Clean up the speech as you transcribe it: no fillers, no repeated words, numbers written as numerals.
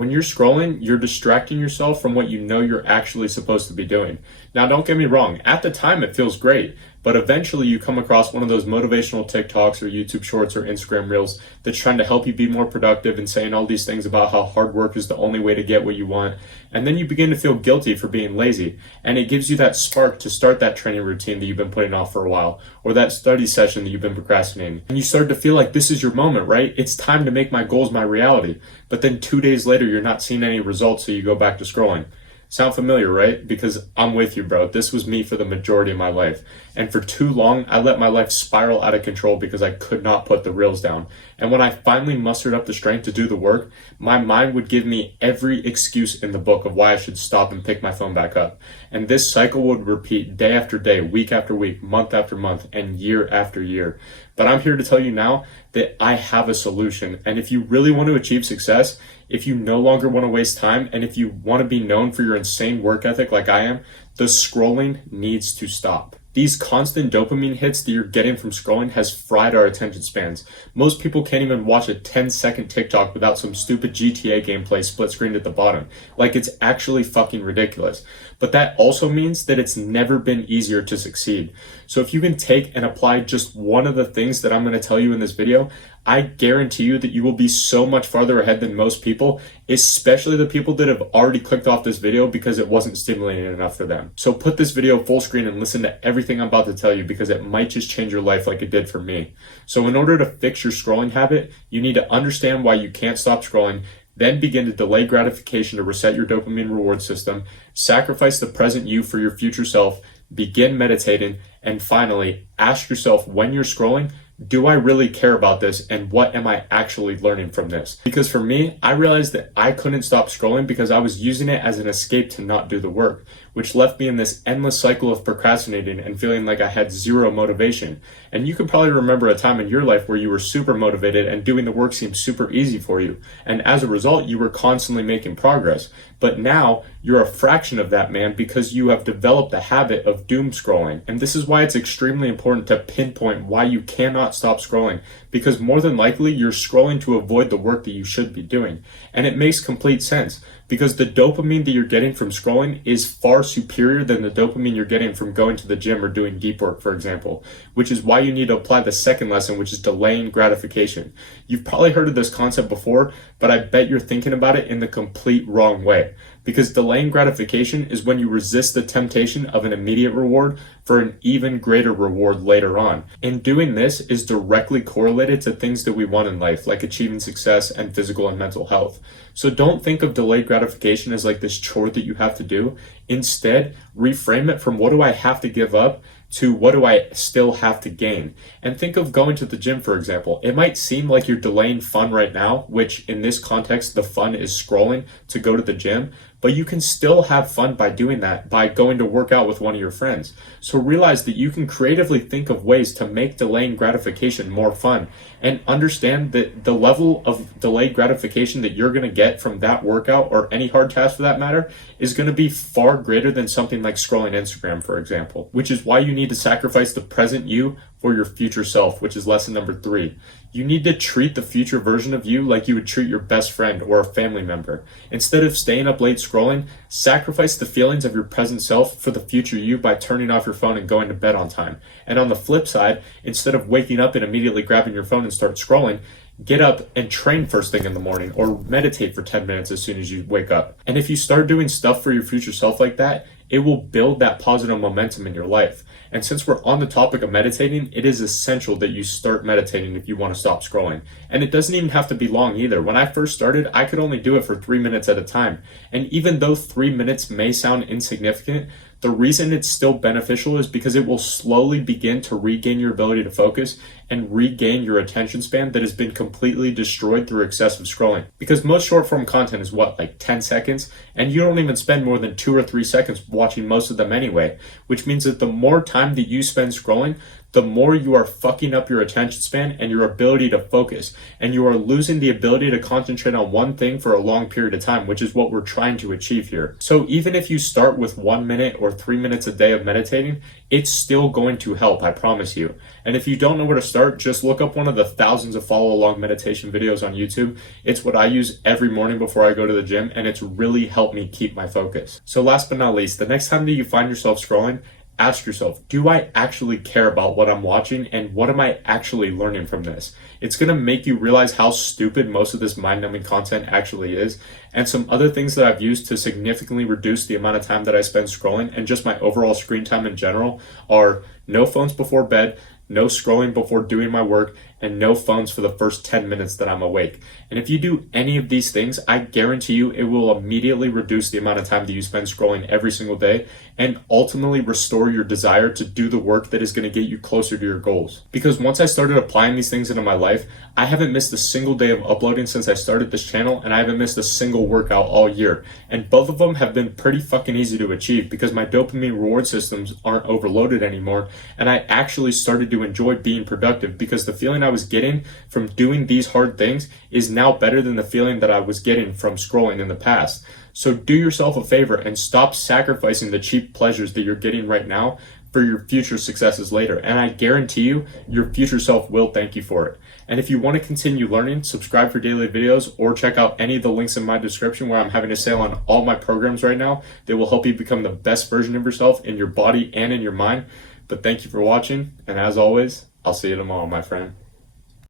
When you're scrolling, you're distracting yourself from what you know you're actually supposed to be doing. Now, don't get me wrong, at the time it feels great, but eventually you come across one of those motivational TikToks or YouTube shorts or Instagram reels that's trying to help you be more productive and saying all these things about how hard work is the only way to get what you want. And then you begin to feel guilty for being lazy. And it gives you that spark to start that training routine that you've been putting off for a while, or that study session that you've been procrastinating. And you start to feel like this is your moment, right? It's time to make my goals my reality. But then 2 days later, you're not seeing any results, so you go back to scrolling. Sound familiar, right? Because I'm with you, bro. This was me for the majority of my life. And for too long, I let my life spiral out of control because I could not put the reels down. And when I finally mustered up the strength to do the work, my mind would give me every excuse in the book of why I should stop and pick my phone back up. And this cycle would repeat day after day, week after week, month after month, and year after year. But I'm here to tell you now that I have a solution. And if you really want to achieve success, if you no longer want to waste time, and if you want to be known for your insane work ethic like I am, the scrolling needs to stop. These constant dopamine hits that you're getting from scrolling has fried our attention spans. Most people can't even watch a 10-second TikTok without some stupid GTA gameplay split screened at the bottom. Like, it's actually fucking ridiculous. But that also means that it's never been easier to succeed. So if you can take and apply just one of the things that I'm going to tell you in this video, I guarantee you that you will be so much farther ahead than most people, especially the people that have already clicked off this video because it wasn't stimulating enough for them. So put this video full screen and listen to everything I'm about to tell you, because it might just change your life like it did for me. So in order to fix your scrolling habit, you need to understand why you can't stop scrolling, then begin to delay gratification to reset your dopamine reward system, sacrifice the present you for your future self, begin meditating, and finally, ask yourself when you're scrolling, do I really care about this, and what am I actually learning from this? Because for me, I realized that I couldn't stop scrolling because I was using it as an escape to not do the work, which left me in this endless cycle of procrastinating and feeling like I had zero motivation. And you could probably remember a time in your life where you were super motivated and doing the work seemed super easy for you. And as a result, you were constantly making progress. But now you're a fraction of that, man, because you have developed the habit of doom scrolling. And this is why it's extremely important to pinpoint why you cannot stop scrolling, because more than likely you're scrolling to avoid the work that you should be doing. And it makes complete sense, because the dopamine that you're getting from scrolling is far superior than the dopamine you're getting from going to the gym or doing deep work, for example, which is why you need to apply the second lesson, which is delaying gratification. You've probably heard of this concept before, but I bet you're thinking about it in the complete wrong way. Because delaying gratification is when you resist the temptation of an immediate reward for an even greater reward later on. And doing this is directly correlated to things that we want in life, like achieving success and physical and mental health. So don't think of delayed gratification as like this chore that you have to do. Instead, reframe it from what do I have to give up to what do I still have to gain? And think of going to the gym, for example. It might seem like you're delaying fun right now, which in this context, the fun is scrolling to go to the gym, but you can still have fun by doing that, by going to work out with one of your friends. So realize that you can creatively think of ways to make delaying gratification more fun, and understand that the level of delayed gratification that you're going to get from that workout, or any hard task for that matter, is going to be far greater than something like scrolling Instagram, for example, which is why you need to sacrifice the present you for your future self, which is lesson number 3. You need to treat the future version of you like you would treat your best friend or a family member. Instead of staying up late scrolling, sacrifice the feelings of your present self for the future you by turning off your phone and going to bed on time. And on the flip side, instead of waking up and immediately grabbing your phone and start scrolling, get up and train first thing in the morning, or meditate for 10 minutes as soon as you wake up. And if you start doing stuff for your future self like that, it will build that positive momentum in your life. And since we're on the topic of meditating, it is essential that you start meditating if you want to stop scrolling. And it doesn't even have to be long either. When I first started, I could only do it for 3 minutes at a time. And even though 3 minutes may sound insignificant, the reason it's still beneficial is because it will slowly begin to regain your ability to focus and regain your attention span that has been completely destroyed through excessive scrolling. Because most short form content is what, like 10 seconds? And you don't even spend more than 2 or 3 seconds watching most of them anyway, which means that the more time that you spend scrolling, the more you are fucking up your attention span and your ability to focus. And you are losing the ability to concentrate on one thing for a long period of time, which is what we're trying to achieve here. So even if you start with 1 minute or 3 minutes a day of meditating, it's still going to help, I promise you. And if you don't know where to start, start, just look up one of the thousands of follow along meditation videos on YouTube. It's what I use every morning before I go to the gym, and it's really helped me keep my focus. So last but not least, the next time that you find yourself scrolling, ask yourself, do I actually care about what I'm watching, and what am I actually learning from this? It's going to make you realize how stupid most of this mind-numbing content actually is. And some other things that I've used to significantly reduce the amount of time that I spend scrolling and just my overall screen time in general are no phones before bed, no scrolling before doing my work, and no phones for the first 10 minutes that I'm awake. And if you do any of these things, I guarantee you it will immediately reduce the amount of time that you spend scrolling every single day and ultimately restore your desire to do the work that is going to get you closer to your goals. Because once I started applying these things into my life, I haven't missed a single day of uploading since I started this channel, and I haven't missed a single workout all year. And both of them have been pretty fucking easy to achieve because my dopamine reward systems aren't overloaded anymore, and I actually started to enjoy being productive because the feeling I was getting from doing these hard things is now better than the feeling that I was getting from scrolling in the past. So do yourself a favor and stop sacrificing the cheap pleasures that you're getting right now for your future successes later. And I guarantee you, your future self will thank you for it. And if you want to continue learning, subscribe for daily videos or check out any of the links in my description where I'm having a sale on all my programs right now that will help you become the best version of yourself in your body and in your mind. But thank you for watching. And as always, I'll see you tomorrow, my friend.